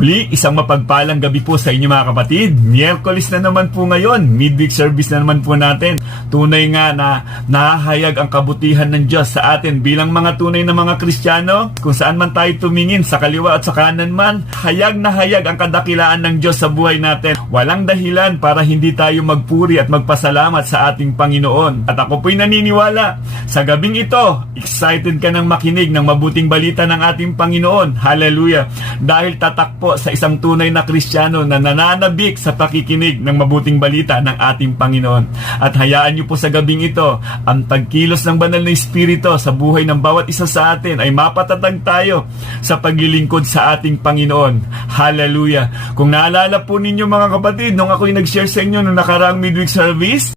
Muli, isang mapagpalang gabi po sa inyo mga kapatid. Miyerkules na naman po ngayon. Midweek service na naman po natin. Tunay nga na nahahayag ang kabutihan ng Diyos sa atin bilang mga tunay na mga Kristiyano. Kung saan man tayo tumingin, sa kaliwa at sa kanan man, hayag na hayag ang kadakilaan ng Diyos sa buhay natin. Walang dahilan para hindi tayo magpuri at magpasalamat sa ating Panginoon. At ako po'y naniniwala, sa gabing ito, excited ka ng makinig ng mabuting balita ng ating Panginoon. Hallelujah! Dahil tatak po sa isang tunay na Kristiyano na nananabik sa pakikinig ng mabuting balita ng ating Panginoon. At hayaan niyo po sa gabing ito, ang pagkilos ng banal na Espiritu sa buhay ng bawat isa sa atin ay mapatatag tayo sa paglilingkod sa ating Panginoon. Hallelujah! Kung naalala po ninyo mga kapatid, nung ako'y nag-share sa inyo nung nakaraang midweek service,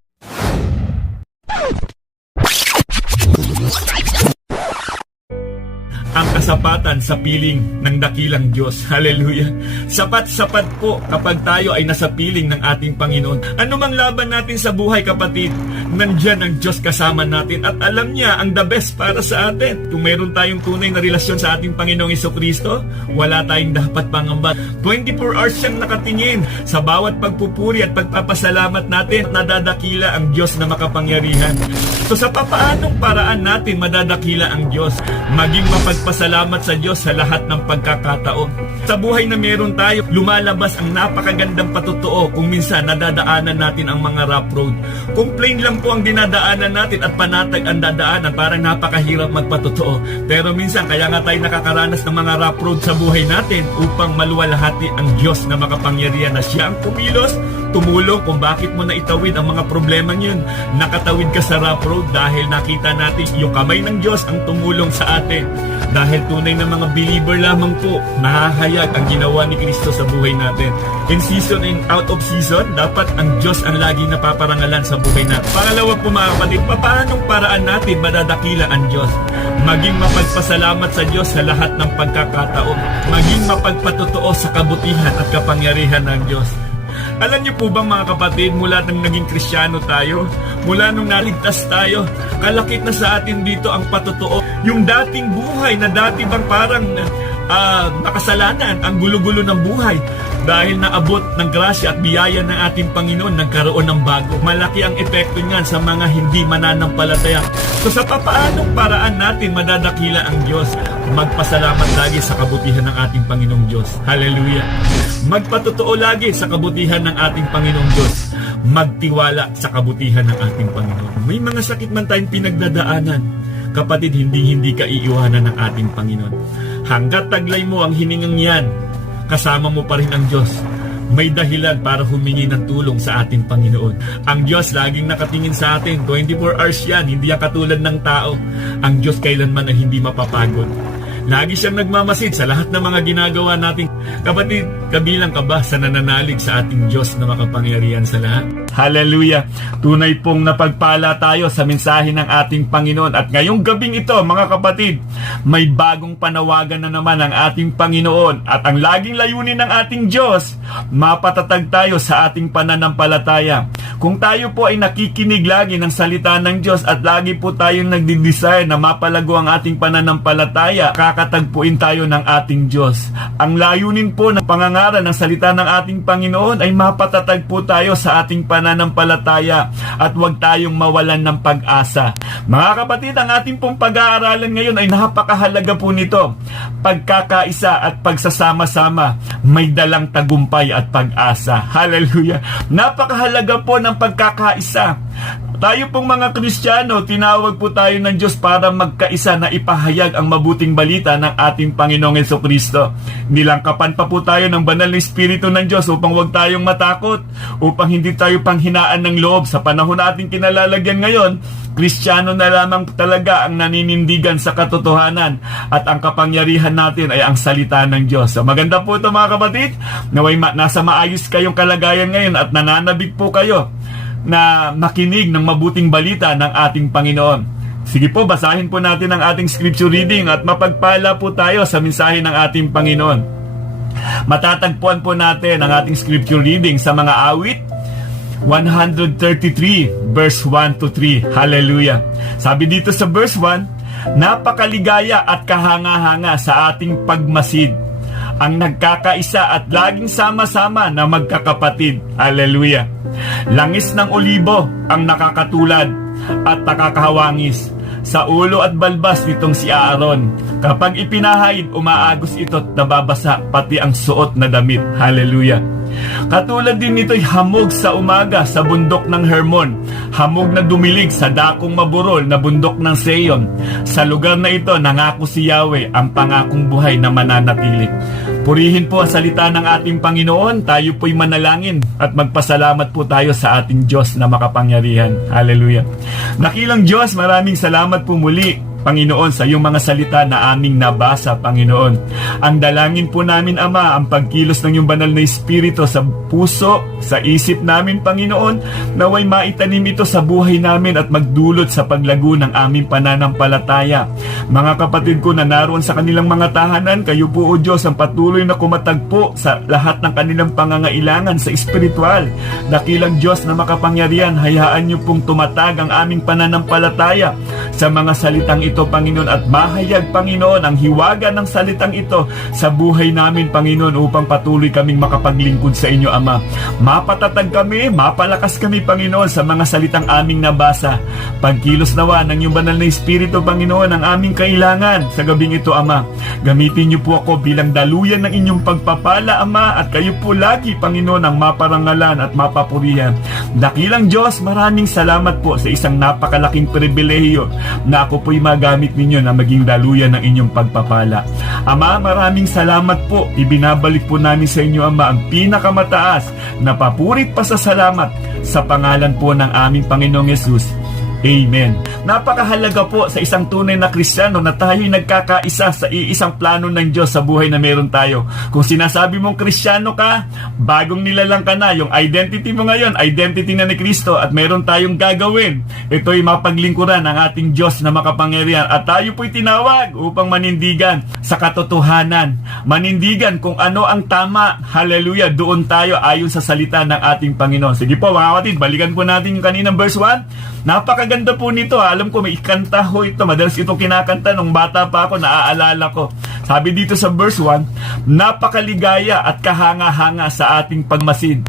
ang kasapatan sa piling ng dakilang Diyos. Hallelujah! Sapat-sapat po kapag tayo ay nasa piling ng ating Panginoon. Ano mang laban natin sa buhay kapatid, nandyan ang Diyos kasama natin at alam niya ang the best para sa atin. Kung mayroon tayong tunay na relasyon sa ating Panginoong Jesucristo, wala tayong dapat pangamba. 24 hours siyang nakatingin. Sa bawat pagpupuri at pagpapasalamat natin, nadadakila ang Diyos na makapangyarihan. So sa papaanong paraan natin madadakila ang Diyos? Maging mapagpasalamat sa Diyos sa lahat ng pagkakataon. Sa buhay na meron tayo, lumalabas ang napakagandang patotoo kung minsan nadadaanan natin ang mga rough road. Kung plain lang po ang dinadaanan natin at panatag ang dadaanan, parang napakahirap magpatotoo. Pero minsan kaya nga tayo nakakaranas ng mga rough road sa buhay natin upang maluwalhati ang Diyos na makapangyarihan na siya ang kumilos, tumulong kung bakit mo na itawid ang mga problema yun. Nakatawid ka sa rough road dahil nakita natin yung kamay ng Diyos ang tumulong sa atin. Dahil tunay na mga believer lamang po, nahahayag ang ginawa ni Kristo sa buhay natin. In season and out of season, dapat ang Diyos ang lagi napaparangalan sa buhay natin. Pangalawa po mga kapatid, paanong paraan natin madadakila ang Diyos? Maging mapagpasalamat sa Diyos sa lahat ng pagkakataon. Maging mapagpatotoo sa kabutihan at kapangyarihan ng Diyos. Alam niyo po ba mga kapatid, mula nang naging Kristiyano tayo, mula nung naligtas tayo, kalakit na sa atin dito ang patotoo. Yung dating buhay na dati bang parang nakasalanan, ang gulo-gulo ng buhay, dahil naabot ng grasya at biyaya ng ating Panginoon, nagkaroon ng bago. Malaki ang epekto niyan sa mga hindi mananampalataya. So sa papaanong paraan natin madadakila ang Diyos? Magpasalamat lagi sa kabutihan ng ating Panginoong Diyos. Hallelujah! Magpatotoo lagi sa kabutihan ng ating Panginoong Diyos. Magtiwala sa kabutihan ng ating Panginoon. May mga sakit man tayong pinagdadaanan, kapatid, hindi ka iiwanan ng ating Panginoon. Hanggat taglay mo ang hiningang yan, kasama mo pa rin ang Diyos. May dahilan para humingi ng tulong sa ating Panginoon. Ang Diyos laging nakatingin sa atin. 24 hours yan, hindi yan katulad ng tao. Ang Diyos kailanman ay hindi mapapagod. Lagi siyang nagmamasid sa lahat ng mga ginagawa natin. Kapatid, kabilang ka ba sa nananalig sa ating Diyos na makapangyarihan sa lahat? Hallelujah! Tunay pong napagpala tayo sa mensahe ng ating Panginoon. At ngayong gabing ito, mga kapatid, may bagong panawagan na naman ang ating Panginoon. At ang laging layunin ng ating Diyos, mapatatag tayo sa ating pananampalataya. Kung tayo po ay nakikinig lagi ng salita ng Diyos at lagi po tayong nagdi-desire na mapalago ang ating pananampalataya, kakatagpuin tayo ng ating Diyos. Ang layunin po ng pangangaral ng salita ng ating Panginoon ay mapatatag po tayo sa ating pananampalataya at huwag tayong mawalan ng pag-asa. Mga kapatid, ang ating pong pag-aaralan ngayon ay napakahalaga po nito. Pagkakaisa at pagsasama-sama, may dalang tagumpay at pag-asa. Hallelujah! Napakahalaga po ng pagkakaisa. Tayo pong mga Kristiyano, tinawag po tayo ng Diyos para magkaisa na ipahayag ang mabuting balita ng ating Panginoong Jesucristo. Nilangkapan pa po tayo ng banal na Espiritu ng Diyos upang huwag tayong matakot, upang hindi tayo panghinaan ng loob. Sa panahon nating kinalalagyan ngayon, Kristiyano na lamang talaga ang naninindigan sa katotohanan at ang kapangyarihan natin ay ang salita ng Diyos. So maganda po ito mga kapatid, naway nasa maayos kayong kalagayan ngayon at nananabik po kayo na makinig ng mabuting balita ng ating Panginoon. Sige po, basahin po natin ang ating scripture reading at mapagpala po tayo sa mensahe ng ating Panginoon. Matatagpuan po natin ang ating scripture reading sa mga awit 133 verse 1 to 3. Hallelujah! Sabi dito sa verse 1, napakaligaya at kahanga-hanga sa ating pagmasid ang nagkakaisa at laging sama-sama na magkakapatid. Hallelujah. Langis ng olibo ang nakakatulad at nakakahawangis sa ulo at balbas nitong si Aaron. Kapag ipinahid, umaagos ito at nababasa pati ang suot na damit. Hallelujah. Katulad din nito'y hamog sa umaga sa bundok ng Hermon, hamog na dumilig sa dakong maburol na bundok ng Seyon. Sa lugar na ito, nangako si Yahweh ang pangakong buhay na mananatili. Purihin po ang salita ng ating Panginoon. Tayo po'y manalangin at magpasalamat po tayo sa ating Diyos na makapangyarihan. Hallelujah. Dakilang Diyos, maraming salamat po muli, Panginoon, sa iyong mga salita na aming nabasa, Panginoon. Ang dalangin po namin, Ama, ang pagkilos ng iyong banal na Espiritu sa puso, sa isip namin, Panginoon, naway maitanim ito sa buhay namin at magdulot sa paglago ng aming pananampalataya. Mga kapatid ko na naroon sa kanilang mga tahanan, kayo po, O Diyos, ang patuloy na kumatagpo sa lahat ng kanilang pangangailangan sa espiritual. Dakilang Diyos na makapangyarihan, hayaan niyo pong tumatag ang aming pananampalataya sa mga salitang ito, Panginoon, at mahayag, Panginoon, ang hiwaga ng salitang ito sa buhay namin, Panginoon, upang patuloy kaming makapaglingkod sa inyo, Ama. Mapatatag kami, mapalakas kami, Panginoon, sa mga salitang aming nabasa. Pagkilos nawa ng iyong banal na Espiritu, Panginoon, ang aming kailangan sa gabing ito, Ama. Gamitin niyo po ako bilang daluyan ng inyong pagpapala, Ama, at kayo po lagi, Panginoon, ang maparangalan at mapapurihan. Dakilang Diyos, maraming salamat po sa isang napakalaking pribilehiyo na ako po'y magamit ninyo na maging daluyan ng inyong pagpapala. Ama, maraming salamat po. Ibinabalik po namin sa inyo, Ama, ang pinakamataas na papurit pasasalamat sa pangalan po ng aming Panginoong Yesus. Amen. Napakahalaga po sa isang tunay na Kristiyano na tayo'y nagkakaisa sa iisang plano ng Diyos sa buhay na meron tayo. Kung sinasabi mong Kristiyano ka, bagong nilalang ka na, yung identity mo ngayon, identity na ni Kristo, at meron tayong gagawin. Ito'y mapaglingkuran ng ating Diyos na makapangyarihan, at tayo po'y tinawag upang manindigan sa katotohanan. Manindigan kung ano ang tama. Hallelujah. Doon tayo ayon sa salita ng ating Panginoon. Sige po mga kapatid, balikan po natin yung kaninang verse 1. Napakaganda po nito. Alam ko may ikanta ho ito. Madalas ito kinakanta nung bata pa ako, naaalala ko. Sabi dito sa verse 1, napakaligaya at kahanga-hanga sa ating pagmasid,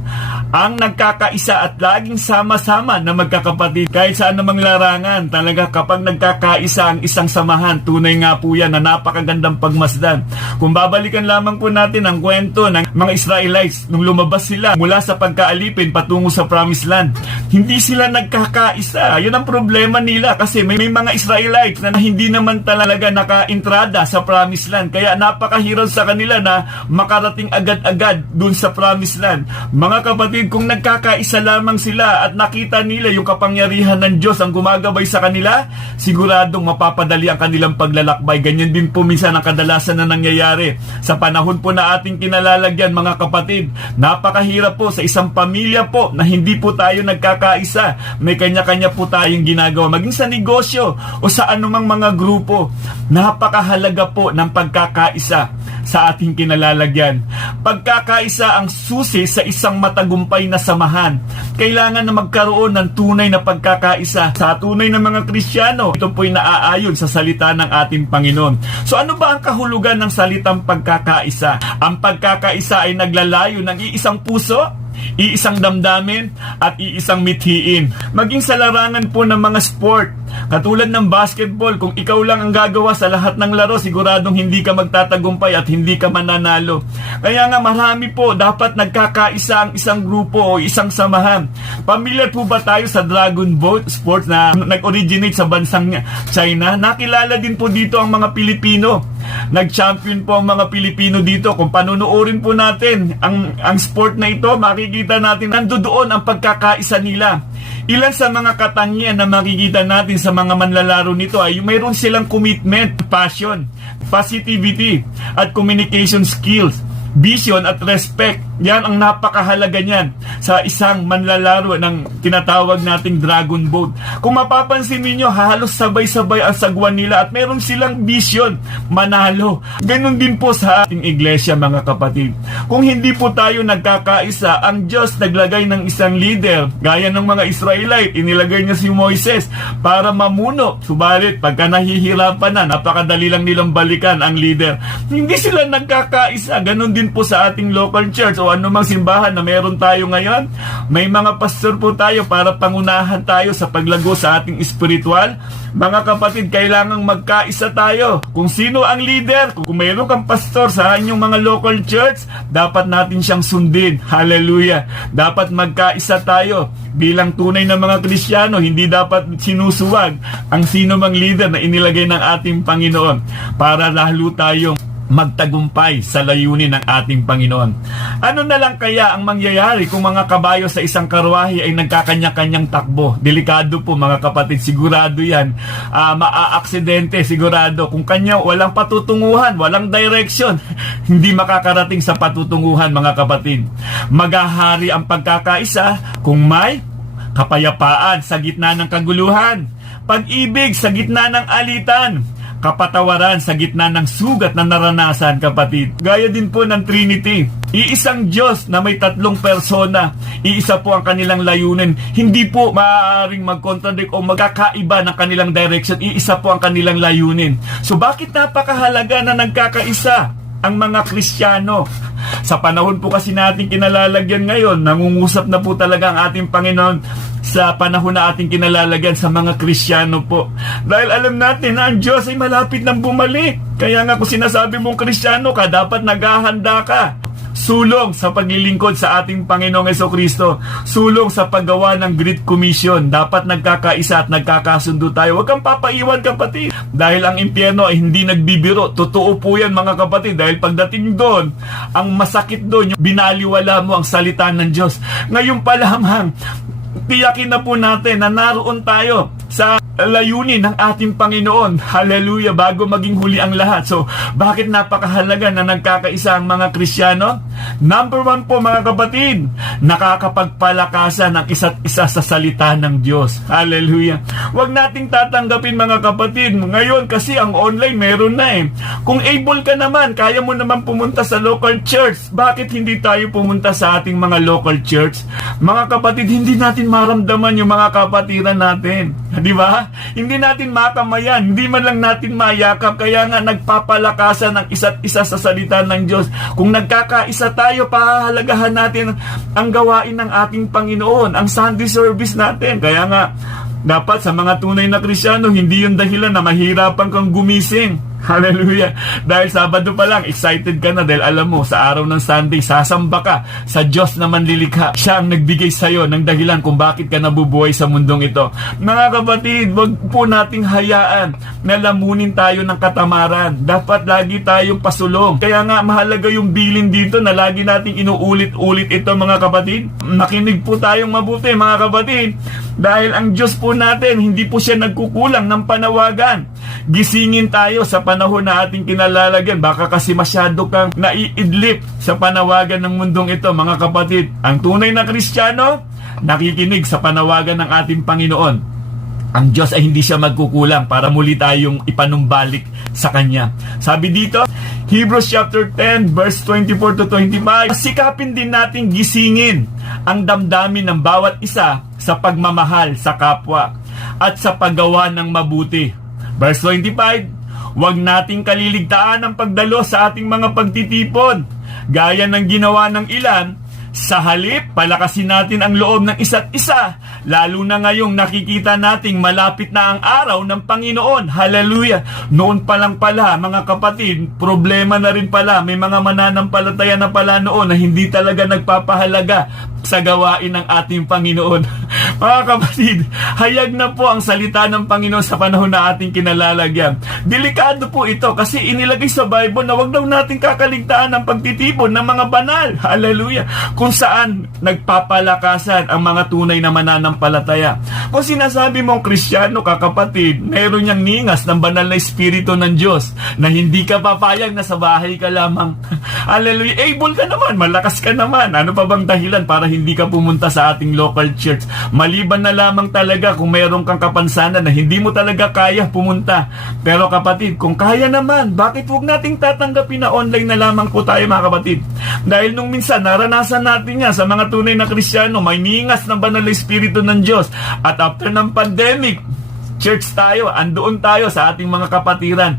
ang nagkakaisa at laging sama-sama na magkakapatid. Kahit saan namang larangan, talaga kapag nagkakaisa ang isang samahan, tunay nga po yan na napakagandang pagmasdan. Kung babalikan lamang po natin ang kwento ng mga Israelites nung lumabas sila mula sa pagkaalipin patungo sa Promised Land, hindi sila nagkakaisa. Yun ang problema nila kasi may mga Israelites na hindi naman talaga naka-entrada sa Promised Land. Kaya napakahirap sa kanila na makarating agad-agad dun sa Promised Land. Mga kapatid, kung nagkakaisa lamang sila at nakita nila yung kapangyarihan ng Diyos ang gumagabay sa kanila, siguradong mapapadali ang kanilang paglalakbay. Ganyan din po minsan ang kadalasan na nangyayari. Sa panahon po na ating kinalalagyan, mga kapatid, napakahirap po sa isang pamilya po na hindi po tayo nagkakaisa. May kanya-kanya po tayong ginagawa. Maging sa negosyo o sa anumang mga grupo, napakahalaga po ng pagkakaisa sa ating kinalalagyan. Pagkakaisa ang susi sa isang matagumpay na samahan. Kailangan na magkaroon ng tunay na pagkakaisa sa tunay na mga Kristiyano. Ito po'y naaayon sa salita ng ating Panginoon. So ano ba ang kahulugan ng salitang pagkakaisa? Ang pagkakaisa ay naglalayo ng iisang puso, iisang damdamin at iisang mithiin. Maging sa larangan po ng mga sport, katulad ng basketball, kung ikaw lang ang gagawa sa lahat ng laro, siguradong hindi ka magtatagumpay at hindi ka mananalo. Kaya nga marami po dapat nagkakaisa ang isang grupo o isang samahan. Pamilyar po ba tayo sa Dragon Boat sports na nag-originate sa bansang China? Nakilala din po dito ang mga Pilipino. Nag-champion po ang mga Pilipino dito. Kung panunuorin po natin ang sport na ito, makikita natin nandoon ang pagkakaisa nila. Ilan sa mga katangian na makikita natin sa mga manlalaro nito ay mayroon silang commitment, passion, positivity, at communication skills, vision at respect. Yan ang napakahalaga niyan sa isang manlalaro ng tinatawag nating Dragon Boat. Kung mapapansin ninyo, halos sabay-sabay ang sagwan nila at meron silang vision, manalo. Ganun din po sa ating iglesia, mga kapatid. Kung hindi po tayo nagkakaisa, ang Diyos naglagay ng isang leader, gaya ng mga Israelite, inilagay niya si Moises para mamuno. Subalit, pagka nahihirapan na, napakadali lang nilang balikan ang leader. Hindi sila nagkakaisa. Ganun din po sa ating local church o anumang simbahan na meron tayo ngayon. May mga pastor po tayo para pangunahan tayo sa paglago sa ating spiritual. Mga kapatid, kailangang magkaisa tayo. Kung sino ang leader, kung mayroon kang pastor sa inyong mga local church, dapat natin siyang sundin. Hallelujah! Dapat magkaisa tayo. Bilang tunay na mga Kristiyano, hindi dapat sinusuwag ang sino mang leader na inilagay ng ating Panginoon para lalo tayong magtagumpay sa layunin ng ating Panginoon. Ano na lang kaya ang mangyayari kung mga kabayo sa isang karwahe ay nagkakanya-kanyang takbo? Delikado po, mga kapatid, sigurado yan. Maaaksidente, sigurado. Kung kanya walang patutunguhan, walang direction, hindi makakarating sa patutunguhan, mga kapatid. Magahari ang pagkakaisa kung may kapayapaan sa gitna ng kaguluhan, pag-ibig sa gitna ng alitan, kapatawaran sa gitna ng sugat na naranasan, kapatid. Gaya din po ng Trinity. Iisang Diyos na may tatlong persona. Iisa po ang kanilang layunin. Hindi po maaaring mag-contradict o magkakaiba ng kanilang direction. Iisa po ang kanilang layunin. So bakit napakahalaga na nagkakaisa ang mga Kristiyano? Sa panahon po kasi natin kinalalagyan ngayon, nangungusap na po talaga ang ating Panginoon sa panahon na ating kinalalagyan sa mga Kristiyano po. Dahil alam natin na ang Diyos ay malapit nang bumalik. Kaya nga kung sinasabi mong Kristiyano ka, dapat naghahanda ka. Sulong sa paglilingkod sa ating Panginoong Jesucristo. Sulong sa paggawa ng Great Commission. Dapat nagkakaisa at nagkakasundo tayo. Huwag kang papaiwan, kapatid. Dahil ang impyerno ay hindi nagbibiro. Totoo po yan, mga kapatid. Dahil pagdating doon, ang masakit doon, yung binaliwala mo ang salita ng Diyos. Ngayon pa lamang, tiyakin na po natin na naroon tayo sa layunin ng ating Panginoon. Hallelujah! Bago maging huli ang lahat. So, bakit napakahalaga na nagkakaisa ang mga Kristiyano? Number one po, mga kapatid, nakakapagpalakasan ang isa't isa sa salita ng Diyos. Hallelujah! Huwag nating tatanggapin, mga kapatid. Ngayon, kasi ang online meron na eh. Kung able ka naman, kaya mo naman pumunta sa local church. Bakit hindi tayo pumunta sa ating mga local church? Mga kapatid, hindi natin maramdaman yung mga kapatiran natin. Di ba? Hindi natin makamayan, hindi man lang natin mayakap, kaya nga nagpapalakasan ng isa't isa sa salita ng Diyos. Kung nagkakaisa tayo, pahahalagahan natin ang gawain ng ating Panginoon, ang Sunday service natin. Kaya nga, dapat sa mga tunay na Kristiyano, hindi yung dahilan na mahirapan kang gumising. Hallelujah! Dahil Sabado pa lang, excited ka na dahil alam mo, sa araw ng Sunday, sasamba ka sa Diyos na manlilikha. Siya ang nagbigay sa'yo ng dahilan kung bakit ka nabubuhay sa mundong ito. Mga kapatid, wag po nating hayaan na lamunin tayo ng katamaran. Dapat lagi tayong pasulong. Kaya nga, mahalaga yung bilin dito na lagi nating inuulit-ulit ito, mga kapatid. Nakinig po tayong mabuti, mga kapatid. Dahil ang Diyos po natin, hindi po siya nagkukulang ng panawagan. Gisingin tayo sa panahon na ating kinalalagyan. Baka kasi masyado kang naiidlip sa panawagan ng mundong ito, mga kapatid. Ang tunay na Kristiyano, nakikinig sa panawagan ng ating Panginoon. Ang Diyos ay hindi siya magkukulang para muli tayong ipanumbalik sa Kanya. Sabi dito, Hebrews chapter 10 verse 24 to 25, sikapin din natin gisingin ang damdamin ng bawat isa sa pagmamahal sa kapwa at sa paggawa ng mabuti. Verse 25, huwag nating kaliligtaan ang pagdalo sa ating mga pagtitipon, gaya ng ginawa ng ilan. Sa halip, palakasin natin ang loob ng isa't isa, lalo na ngayong nakikita nating malapit na ang araw ng Panginoon. Hallelujah! Noon pa lang pala, mga kapatid, problema na rin pala. May mga mananampalataya na pala noon na hindi talaga nagpapahalaga sa gawain ng ating Panginoon. Mga kapatid, hayag na po ang salita ng Panginoon sa panahon na ating kinalalagyan. Delikado po ito kasi inilagay sa Bible na wag daw natin kakaligtaan ang pagtitipon ng mga banal. Hallelujah! Kung saan nagpapalakasan ang mga tunay na mananampalataya. Kung sinasabi mong Kristiyano ka, kapatid, mayroon niyang ningas ng banal na Espiritu ng Diyos na hindi ka papayag na sa bahay ka lamang. Hallelujah! Able ka naman, malakas ka naman. Ano pa bang dahilan para hindi ka pumunta sa ating local church? Maliban na lamang talaga kung mayroon kang kapansanan na hindi mo talaga kaya pumunta. Pero kapatid, kung kaya naman, bakit huwag nating tatanggapin na online na lamang po tayo, mga kapatid? Dahil nung minsan, naranasan natin yan sa mga tunay na Kristiyano, may ningas ng banal na Espiritu ng Diyos. At after ng pandemic, church tayo, andoon tayo sa ating mga kapatiran,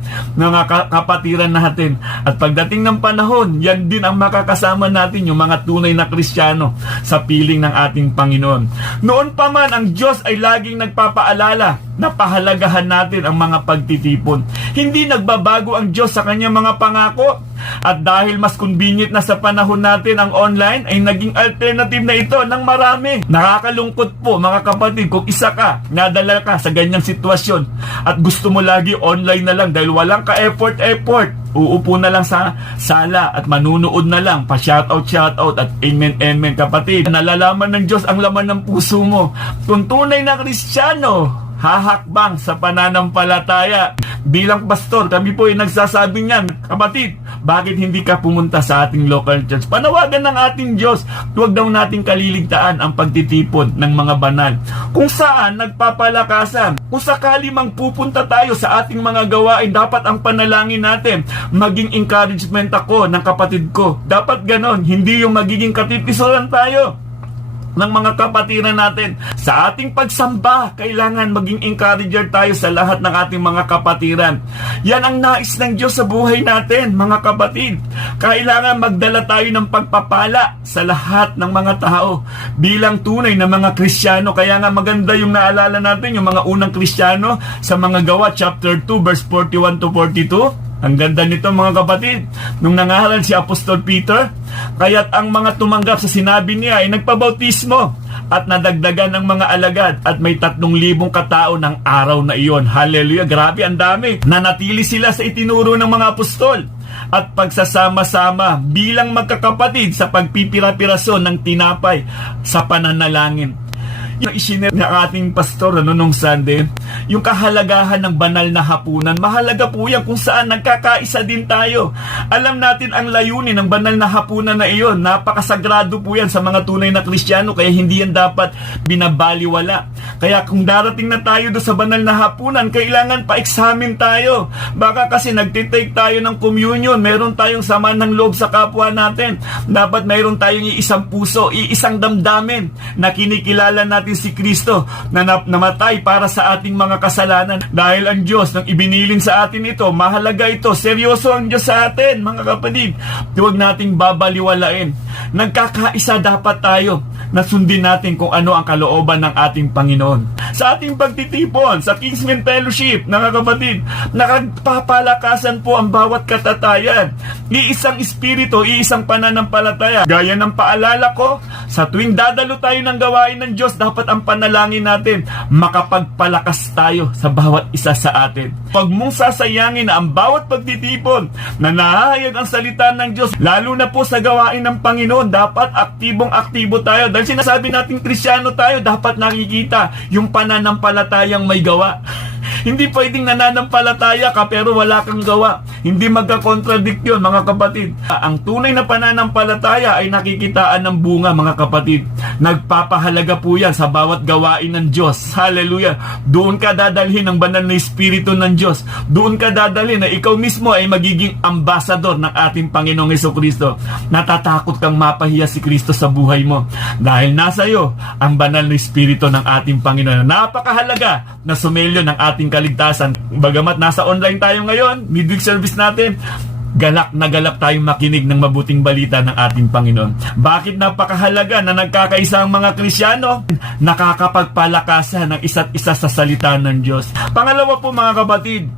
kapatiran natin. At pagdating ng panahon, yan din ang makakasama natin, yung mga tunay na Kristiyano sa piling ng ating Panginoon. Noon pa man, ang Diyos ay laging nagpapaalala na pahalagahan natin ang mga pagtitipon. Hindi nagbabago ang Diyos sa kanyang mga pangako. At dahil mas convenient na sa panahon natin ang online, ay naging alternative na ito ng marami. Nakakalungkot po, mga kapatid, kung isa ka, nadala ka sa ganyang sitwasyon at gusto mo lagi online na lang dahil walang ka-effort, uupo na lang sa sala at manunood na lang, pa-shoutout at amen, kapatid. Nalalaman ng Diyos ang laman ng puso mo. Kung tunay na Kristiyano, hahakbang sa pananampalataya. Bilang pastor, kami po ay nagsasabi niyan, kapatid, bakit hindi ka pumunta sa ating local church? Panawagan ng ating Diyos, huwag daw nating kaliligtaan ang pagtitipon ng mga banal. Kung saan nagpapalakasan, kung sakali mang pupunta tayo sa ating mga gawain, dapat ang panalangin natin, maging encouragement ako ng kapatid ko. Dapat ganon, hindi yung magiging katitisoran tayo ng mga kapatiran natin. Sa ating pagsamba, kailangan maging encourager tayo sa lahat ng ating mga kapatiran. Yan ang nais ng Diyos sa buhay natin, mga kapatid. Kailangan magdala tayo ng pagpapala sa lahat ng mga tao bilang tunay na mga Kristiyano. Kaya nga maganda yung naalala natin, yung mga unang Kristiyano sa mga Gawa, chapter 2, verse 41 to 42. Ang ganda nito, mga kapatid. Nung nangaral si Apostol Peter, kaya't ang mga tumanggap sa sinabi niya ay nagpabautismo at nadagdagan ng mga alagad at may 3,000 katao ng araw na iyon. Hallelujah! Grabe, ang dami. Nanatili sila sa itinuro ng mga apostol at pagsasama-sama bilang magkakapatid sa pagpipira-piraso ng tinapay sa pananalangin. Yung isinare ng ating pastor nung Sunday, yung kahalagahan ng banal na hapunan, mahalaga po yan kung saan nagkakaisa din tayo. Alam natin ang layunin ng banal na hapunan na iyon. Napakasagrado po yan sa mga tunay na Kristiyano, kaya hindi yan dapat binabaliwala. Kaya kung darating na tayo do sa banal na hapunan, kailangan pa-examine tayo. Baka kasi nagtitake tayo ng communion, meron tayong sama ng loob sa kapwa natin. Dapat meron tayong iisang puso, iisang damdamin na kinikilala natin si Kristo na namatay para sa ating mga kasalanan. Dahil ang Diyos nang ibinilin sa atin ito, mahalaga ito, seryoso ang Diyos sa atin, mga kapatid. Huwag nating babaliwalain. Nagkakaisa dapat tayo na sundin natin kung ano ang kalooban ng ating Panginoon. Sa ating pagtitipon, sa Kingsmen Fellowship, mga kapatid, nakagpapalakasan po ang bawat katatayan. Iisang espiritu, iisang pananampalataya. Gaya ng paalala ko, sa tuwing dadalo tayo ng gawain ng Diyos, dapat ang panalangin natin, makapagpalakas tayo sa bawat isa sa atin. Huwag mong sasayangin na ang bawat pagtitipon na nahahayag ang salita ng Diyos, lalo na po sa gawain ng Panginoon, dapat aktibong-aktibo tayo. Dahil sinasabi natin Kristiyano tayo, dapat nakikita yung pananampalatayang may gawa. Hindi pwedeng nananampalataya ka pero wala kang gawa. Hindi magka-contradict yun, mga kapatid. Ang tunay na pananampalataya ay nakikitaan ng bunga, mga kapatid. Nagpapahalaga po yan sa bawat gawain ng Diyos. Hallelujah! Doon ka dadalhin ang banal na Espiritu ng Diyos. Doon ka dadalhin na ikaw mismo ay magiging ambasador ng ating Panginoong Hesukristo. Natatakot kang mapahiya si Kristo sa buhay mo. Dahil nasa iyo ang banal na Espiritu ng ating Panginoon. Napakahalaga na sumelyo ng ating kaligtasan. Bagamat nasa online tayo ngayon, midweek service natin, galak na galak tayong makinig ng mabuting balita ng ating Panginoon. Bakit napakahalaga na nagkakaisa ang mga Kristiyano? Nakakapagpalakasan ng isa't isa sa salita ng Diyos. Pangalawa po, mga kapatid,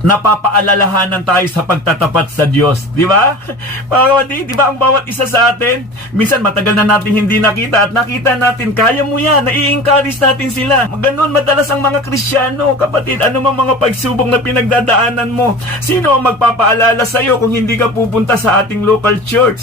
napapaalalahanan tayo sa pagtatapat sa Diyos. Di ba? Mga kapatid, di ba ang bawat isa sa atin, minsan matagal na natin hindi nakita at nakita natin, kaya mo yan, nai-encourage natin sila. Ganon madalas ang mga Kristiyano, kapatid, ano mang mga pagsubok na pinagdadaanan mo, sino ang magpapaalala sa iyo kung hindi ka pupunta sa ating local church?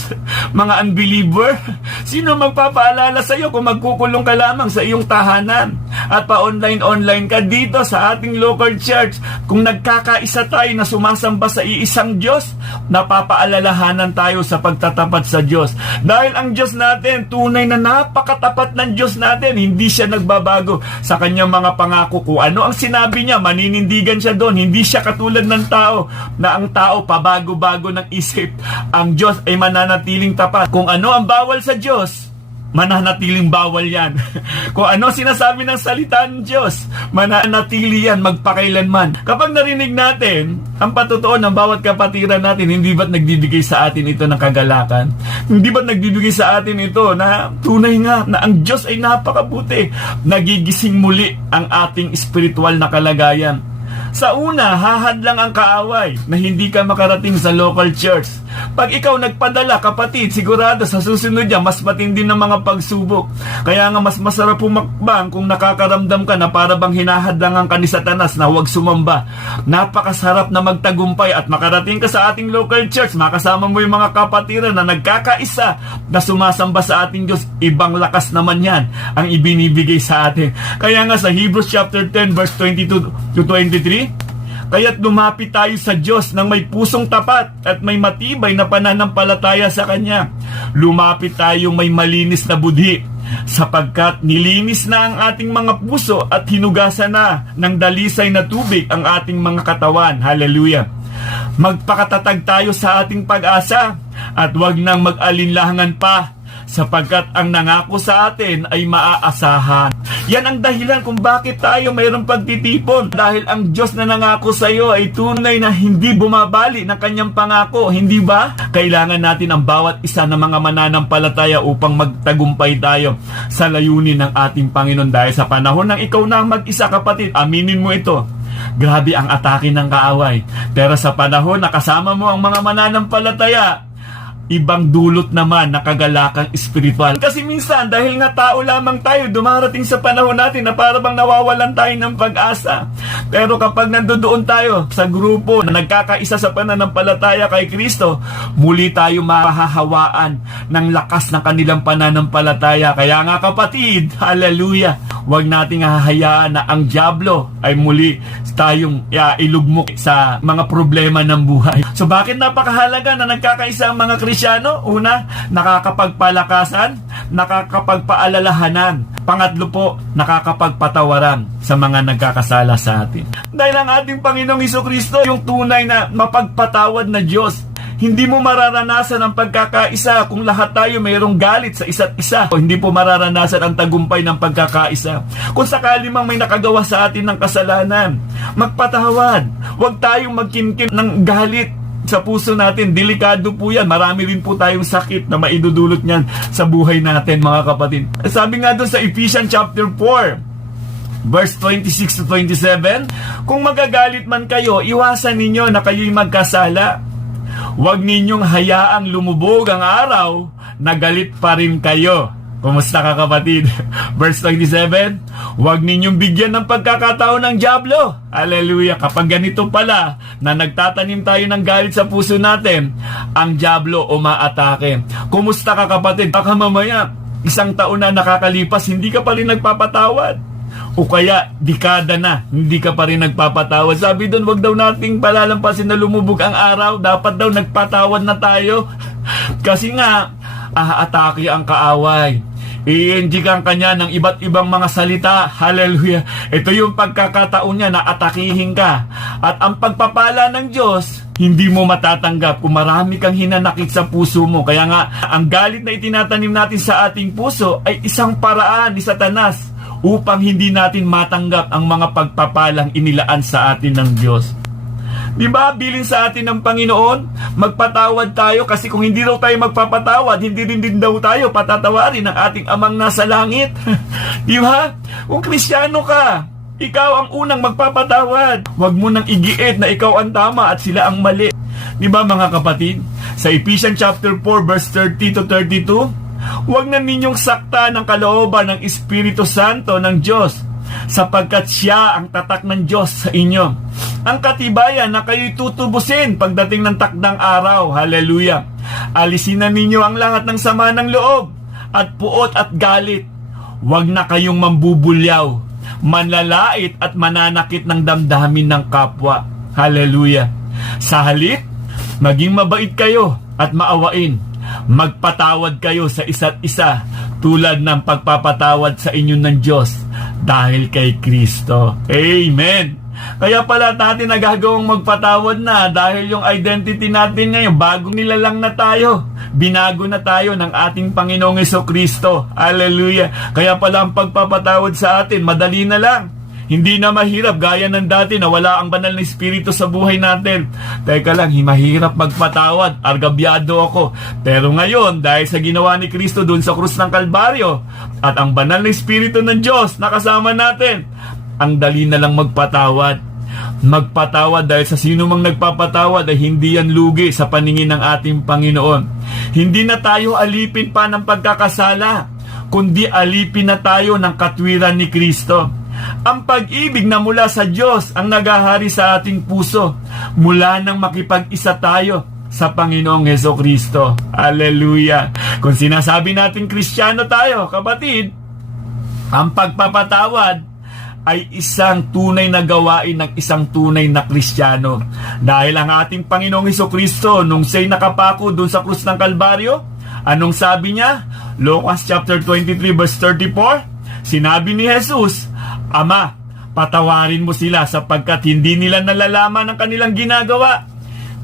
Mga unbeliever? Sino ang magpapaalala sa iyo kung magkukulong ka lamang sa iyong tahanan at pa-online ka dito sa ating local church? Kung nagkakaisa tayo na sumasamba sa iisang Diyos, napapaalalahanan tayo sa pagtatapat sa Diyos. Dahil ang Diyos natin, tunay na napakatapat ng Diyos natin. Hindi siya nagbabago sa kanyang mga pangako. Kung ano ang sinabi niya, maninindigan siya doon. Hindi siya katulad ng tao, na ang tao pabago-bago ng isip. Ang Diyos ay mananatiling tapat. Kung ano ang bawal sa Diyos, mananatiling bawal yan. Kung ano sinasabi ng salita ng Diyos, mananatili yan magpakailanman. Kapag narinig natin ang patotoo ng bawat kapatiran natin, hindi ba't nagbibigay sa atin ito ng kagalakan? Hindi ba't nagbibigay sa atin ito na tunay nga na ang Diyos ay napakabuti? Nagigising muli ang ating spiritual na kalagayan. Sa una, hahadlang ang kaaway na hindi ka makarating sa local church. Pag ikaw nagpadala, kapatid, sigurado sa susunod niya, mas matindi ng mga pagsubok. Kaya nga mas masarap pumakbang kung nakakaramdam ka na para bang hinahadlangan ka ni Satanas na huwag sumamba. Napakasarap na magtagumpay at makarating ka sa ating local church. Makasama mo yung mga kapatiran na nagkakaisa na sumasamba sa ating Diyos. Ibang lakas naman yan ang ibinibigay sa atin. Kaya nga sa Hebrews chapter 10 verse 22 to 23, kaya't lumapit tayo sa Diyos ng may pusong tapat at may matibay na pananampalataya sa Kanya. Lumapit tayong may malinis na budhi, sapagkat nilinis na ang ating mga puso at hinugasan na ng dalisay na tubig ang ating mga katawan. Hallelujah! Magpakatatag tayo sa ating pag-asa at huwag nang mag-alinlangan pa, sapagkat ang nangako sa atin ay maaasahan. Yan ang dahilan kung bakit tayo mayroong pagtitipon. Dahil ang Diyos na nangako sa iyo ay tunay na hindi bumabali ng kanyang pangako. Hindi ba? Kailangan natin ang bawat isa ng mga mananampalataya upang magtagumpay tayo sa layunin ng ating Panginoon. Dahil sa panahon ng ikaw na mag-isa, kapatid, aminin mo ito, grabe ang atake ng kaaway. Pero sa panahon na kasama mo ang mga mananampalataya, ibang dulot naman na kagalakang espiritual. Kasi minsan, dahil nga tao lamang tayo, dumarating sa panahon natin na para bang nawawalan tayo ng pag-asa. Pero kapag nandoon tayo sa grupo na nagkakaisa sa pananampalataya kay Kristo, muli tayo mahahawaan ng lakas ng kanilang pananampalataya. Kaya nga kapatid, hallelujah, huwag nating hahayaan na ang dyablo ay muli tayong ilugmok sa mga problema ng buhay. So bakit napakahalaga na nagkakaisa ang mga Kristiyano? Una, nakakapagpalakasan, nakakapagpaalalahanan. Pangatlo po, nakakapagpatawaran sa mga nagkakasala sa atin. Dahil ang ating Panginoong Hesukristo, yung tunay na mapagpatawad na Diyos. Hindi mo mararanasan ang pagkakaisa kung lahat tayo mayroong galit sa isa't isa. O hindi po mararanasan ang tagumpay ng pagkakaisa. Kung sakali mang may nakagawa sa atin ng kasalanan, magpatawad. Huwag tayong magkinkin ng galit sa puso natin. Delikado po yan. Marami rin po tayong sakit na maidudulot niyan sa buhay natin, mga kapatid. Sabi nga doon sa Ephesians chapter 4, verse 26 to 27, kung magagalit man kayo, iwasan ninyo na kayo'y magkasala. Huwag ninyong hayaang lumubog ang araw na galit pa rin kayo. Kumusta ka, kapatid? Verse 27, huwag ninyong bigyan ng pagkakataon ng dyablo. Hallelujah! Kapag ganito pala na nagtatanim tayo ng galit sa puso natin, ang dyablo umaatake. Kumusta ka, kapatid? Baka mamaya, isang taon na nakakalipas, hindi ka pa rin nagpapatawad. O kaya, dekada na, hindi ka pa rin nagpapatawad. Sabi doon, wag daw nating palalampasin na lumubog ang araw. Dapat daw nagpatawad na tayo. Kasi nga, aatake ang kaaway. I-enjikan kanya ng iba't ibang mga salita. Hallelujah. Ito yung pagkakataon niya na atakihin ka. At ang pagpapala ng Diyos, hindi mo matatanggap kung marami kang hinanakit sa puso mo. Kaya nga, ang galit na itinatanim natin sa ating puso ay isang paraan ni Satanas upang hindi natin matanggap ang mga pagpapalang inilaan sa atin ng Diyos. Di ba, bilin sa atin ng Panginoon, magpatawad tayo kasi kung hindi daw tayo magpapatawad, hindi rin din daw tayo patatawarin ng ating Amang nasa langit. Di ba? Kung Kristiyano ka, Ikaw ang unang magpapatawad. Huwag mo nang igiit na ikaw ang tama at sila ang mali. Di ba mga kapatid? Sa Ephesians chapter 4 verse 30 to 32, huwag na ninyong sakta ng kalooban ng Espiritu Santo ng Diyos, sapagkat siya ang tatak ng Diyos sa inyo. Ang katibayan na kayo'y tutubusin pagdating ng takdang araw. Hallelujah! Alisin na ninyo ang lahat ng sama ng loob at puot at galit. Huwag na kayong mambubulyaw, manlalait at mananakit ng damdamin ng kapwa. Hallelujah! Sa halip, maging mabait kayo at maawain. Magpatawad kayo sa isa't isa tulad ng pagpapatawad sa inyo ng Diyos dahil kay Kristo. Amen! Kaya pala natin nagagawang magpatawad na dahil yung identity natin ngayon, bagong nilalang na tayo. Binago na tayo ng ating Panginoong Jesucristo. Hallelujah! Kaya pala ang pagpapatawad sa atin, madali na lang. Hindi na mahirap gaya ng dati na wala ang banal na espiritu sa buhay natin. Teka lang, mahirap magpatawad. Argabyado ako. Pero ngayon, dahil sa ginawa ni Kristo dun sa krus ng Kalbaryo at ang banal na espiritu ng Diyos nakasama natin, ang dali na lang magpatawad. Magpatawad dahil sa sino mang nagpapatawad ay hindi yan lugi sa paningin ng ating Panginoon. Hindi na tayo alipin pa ng pagkakasala, kundi alipin na tayo ng katwiran ni Kristo. Ang pag-ibig na mula sa Diyos ang nagahari sa ating puso mula nang makipag-isa tayo sa Panginoong Jesucristo. Hallelujah! Kung sinasabi natin Kristiyano tayo, kapatid, ang pagpapatawad ay isang tunay na gawain ng isang tunay na Kristiyano. Dahil ang ating Panginoong Jesucristo, nung siya'y nakapako doon sa krus ng Kalbaryo, anong sabi niya? Lucas chapter 23 verse 34, sinabi ni Jesus, Ama, patawarin mo sila sapagkat hindi nila nalalaman ang kanilang ginagawa.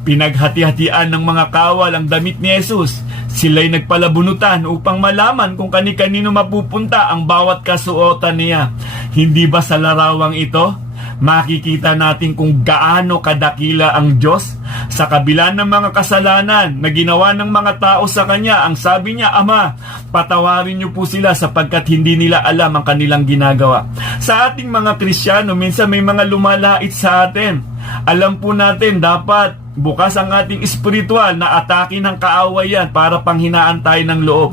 Pinaghati-hatian ng mga kawal ang damit ni Jesus. Sila'y nagpalabunutan upang malaman kung kani-kanino mapupunta ang bawat kasuotan niya. Hindi ba sa larawang ito, makikita natin kung gaano kadakila ang Diyos? Sa kabila ng mga kasalanan na ginawa ng mga tao sa Kanya, ang sabi niya, Ama, patawarin niyo po sila sapagkat hindi nila alam ang kanilang ginagawa. Sa ating mga Kristiyano, minsan may mga lumalait sa atin. Alam po natin, dapat bukas ang ating espiritual na atake ng kaawayan para panghinaan tayo ng loob.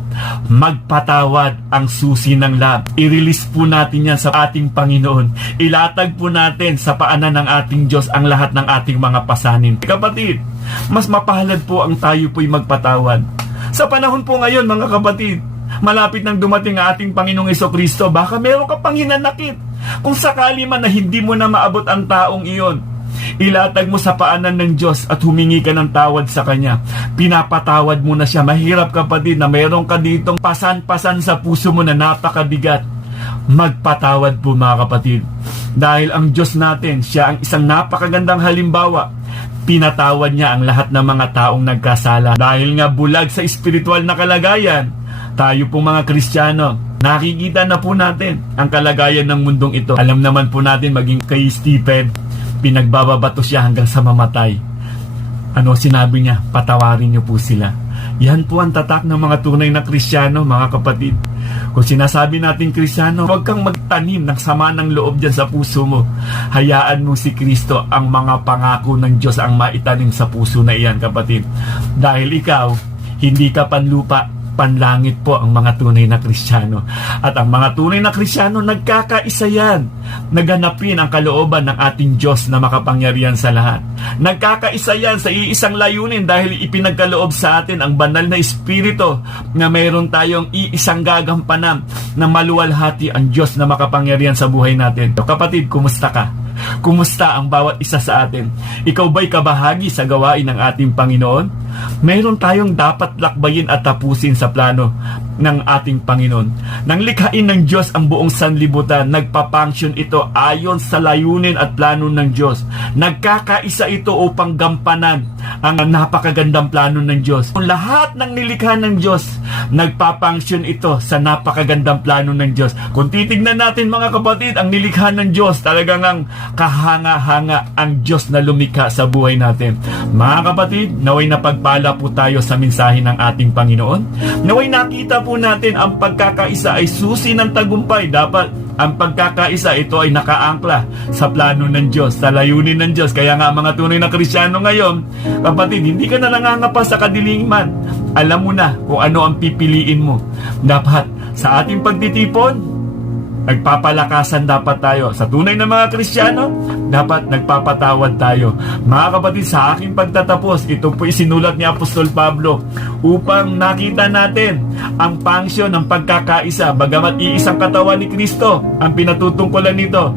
Magpatawad ang susi ng lahat. I-release po natin yan sa ating Panginoon. Ilatag po natin sa paanan ng ating Diyos ang lahat ng ating mga pasanin. Kapatid, mas mapalad po ang tayo po'y magpatawad. Sa panahon po ngayon, mga kapatid, malapit nang dumating ang ating Panginoong Jesucristo, baka meron ka pang hinanakit. Kung sakali man na hindi mo na maabot ang taong iyon, ilatag mo sa paanan ng Diyos at humingi ka ng tawad sa Kanya. Pinapatawad mo na siya. Mahirap, kapatid, na mayroon ka ditong pasan-pasan sa puso mo na napakabigat. Magpatawad po, mga kapatid. Dahil ang Diyos natin, siya ang isang napakagandang halimbawa. Pinatawad niya ang lahat ng mga taong nagkasala. Dahil nga bulag sa espiritual na kalagayan, tayo po mga Kristiyano, nakikita na po natin ang kalagayan ng mundong ito. Alam naman po natin, maging kay Stephen, pinagbababato siya hanggang sa mamatay. Ano sinabi niya? Patawarin niyo po sila. Yan po ang tatak ng mga tunay na Kristiyano, mga kapatid. Kung sinasabi natin Kristiyano, huwag kang magtanim ng sama ng loob dyan sa puso mo. Hayaan mo si Kristo ang mga pangako ng Diyos ang maitanim sa puso na iyan, kapatid. Dahil ikaw, hindi ka panlupa, panlangit po ang mga tunay na Kristiyano. At ang mga tunay na Kristiyano, nagkakaisa yan. Naganapin ang kalooban ng ating Diyos na makapangyarihan sa lahat. Nagkakaisa yan sa iisang layunin dahil ipinagkaloob sa atin ang banal na Espiritu na mayroon tayong iisang gagampanan na maluwalhati ang Diyos na makapangyarihan sa buhay natin. Kapatid, kumusta ka? Kumusta ang bawat isa sa atin? Ikaw ba'y kabahagi sa gawain ng ating Panginoon? Mayroon tayong dapat lakbayin at tapusin sa plano ng ating Panginoon. Nang likhain ng Diyos ang buong sanlibutan, nagpapunction ito ayon sa layunin at plano ng Diyos. Nagkakaisa ito upang gampanan ang napakagandang plano ng Diyos. Kung lahat ng nilikha ng Diyos, nagpapunction ito sa napakagandang plano ng Diyos. Kung titignan natin, mga kapatid, ang nilikha ng Diyos, talagang ang kahanga-hanga ang Diyos na lumikha sa buhay natin. Mga kapatid, naway napagpala po tayo sa mensahe ng ating Panginoon. Naway nakita po natin ang pagkakaisa ay susi ng tagumpay. Dapat Ang pagkakaisa, ito ay nakaangkla sa plano ng Diyos, sa layunin ng Diyos. Kaya nga mga tunay na Kristiyano ngayon, kapatid, hindi ka na nangangapa sa kadiliman. Alam mo na kung ano ang pipiliin mo. Dapat sa ating pagtitipon, nagpapalakasan dapat tayo. Sa tunay na mga Kristiyano, dapat nagpapatawad tayo. Mga kapatid, sa aking pagtatapos, ito po isinulat ni Apostol Pablo upang nakita natin ang pangsyon ng pagkakaisa. Bagamat iisang katawan ni Kristo ang pinatutungkulan nito,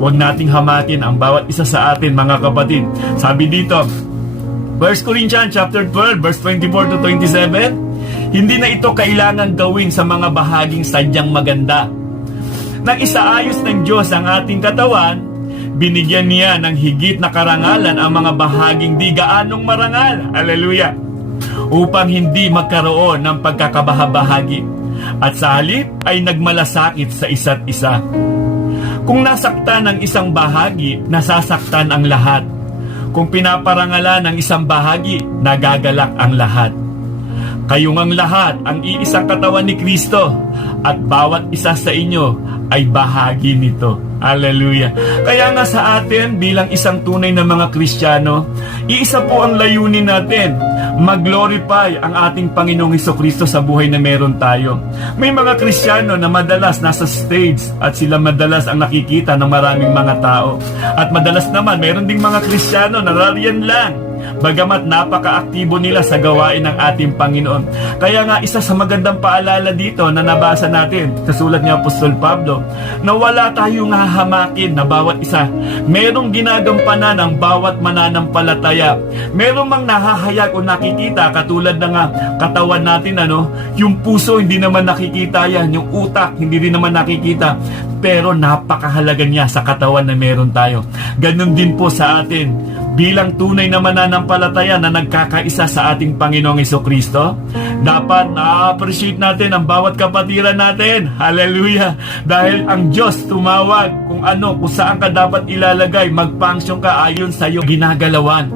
huwag nating hamakin ang bawat isa sa atin, mga kapatid. Sabi dito, 1 Corinthians chapter 12, verse 24 to 27, hindi na ito kailangan gawin sa mga bahaging sadyang maganda. Nang isaayos ng Diyos ang ating katawan, binigyan niya ng higit na karangalan ang mga bahaging di gaanong marangal. Hallelujah! Upang hindi magkaroon ng pagkakabahabahagi at sa halip ay nagmalasakit sa isa't isa. Kung nasaktan ang isang bahagi, nasasaktan ang lahat. Kung pinaparangalan ng isang bahagi, nagagalak ang lahat. Kayong ang lahat ang iisang katawan ni Kristo at bawat isa sa inyo ay bahagi nito. Hallelujah. Kaya nga sa atin bilang isang tunay na mga Kristiyano, iisa po ang layunin natin, mag-glorify ang ating Panginoong Hesukristo sa buhay na meron tayo. May mga Kristiyano na madalas nasa stage at sila madalas ang nakikita ng maraming mga tao. At madalas naman, meron ding mga Kristiyano na nariyan lang, bagamat napaka-aktibo nila sa gawain ng ating Panginoon. Kaya nga isa sa magandang paalala dito na nabasa natin sa sulat ni Apostol Pablo, na wala tayong hahamakin na bawat isa. Merong ginagampanan ang bawat mananampalataya. Merong mang nahahayag o nakikita katulad ng katawan natin, yung puso hindi naman nakikita yan, yung utak hindi rin naman nakikita, pero napakahalaga niya sa katawan na meron tayo. Ganun din po sa atin bilang tunay na mananampalataya na nagkakaisa sa ating Panginoong Hesukristo. Dapat na-appreciate natin ang bawat kapatiran natin. Hallelujah! Dahil ang Diyos tumawag kung saan ka dapat ilalagay, mag-function ka ayon sa iyong ginagalawan.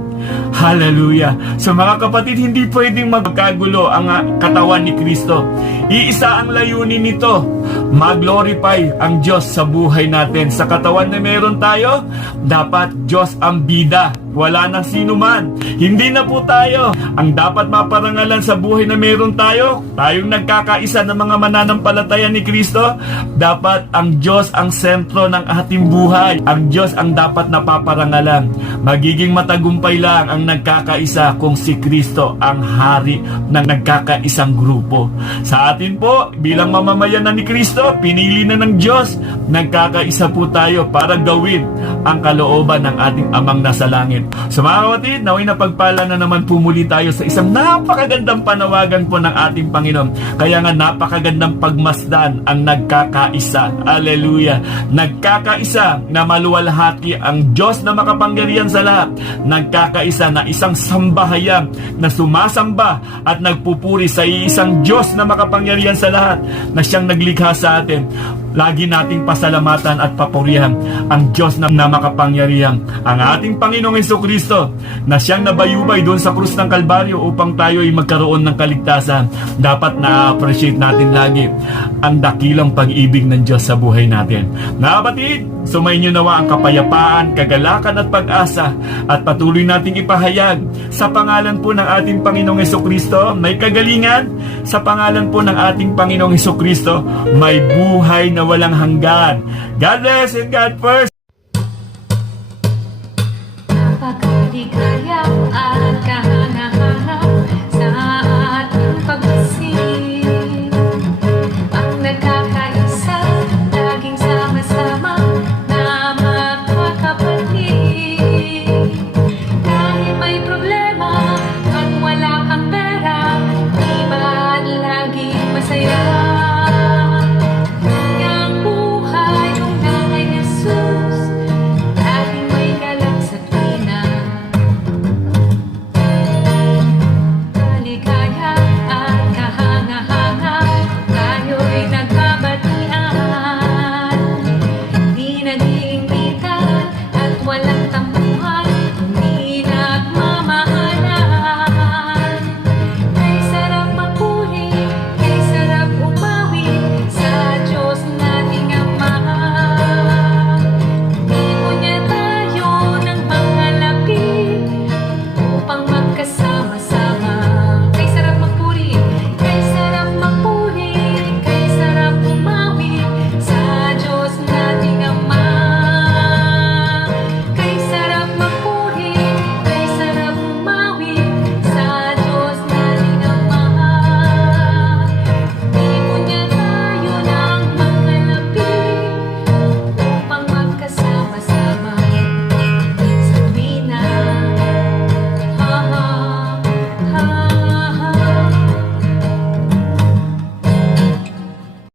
Hallelujah! So mga kapatid, hindi pwedeng magkagulo ang katawan ni Kristo. Iisa ang layunin nito, mag-glorify ang Diyos sa buhay natin. Sa katawan na meron tayo, dapat Diyos ang bida. Wala nang sino man. Hindi na po tayo ang dapat maparangalan sa buhay na meron tayo. Tayong nagkakaisa ng mga mananampalataya ni Kristo. Dapat ang Diyos ang sentro ng ating buhay. Ang Diyos ang dapat napaparangalan. Magiging matagumpay lang ang nagkakaisa kung si Kristo ang hari ng nagkakaisang grupo. Sa atin po, bilang mamamayan na ni Kristo, pinili na ng Diyos, nagkakaisa po tayo para gawin ang kalooban ng ating Amang nasa langit. So mga kapatid, naway napagpala na naman po muli tayo sa isang napakagandang panawagan po ng ating Panginoon. Kaya nga napakagandang pagmasdan ang nagkakaisa. Hallelujah! Nagkakaisa na maluwalhati ang Diyos na makapangyarihan sa lahat. Nagkakaisa na isang sambahayan na sumasamba at nagpupuri sa isang Diyos na makapangyarihan sa lahat, na siyang naglikha sa atin. Lagi nating pasalamatan at papurihan ang Diyos na makapangyarihan, ang ating Panginoong Hesukristo, na siyang nabayubay doon sa krus ng Kalbaryo upang tayo ay magkaroon ng kaligtasan. Dapat na-appreciate natin lagi ang dakilang pag-ibig ng Diyos sa buhay natin. Na kapatid, sumayin niyo nawa ang kapayapaan, kagalakan at pag-asa, at patuloy nating ipahayag sa pangalan po ng ating Panginoong Hesukristo may kagalingan, sa pangalan po ng ating Panginoong Hesukristo may buhay na walang hanggan. God bless and God first. Napakaligaya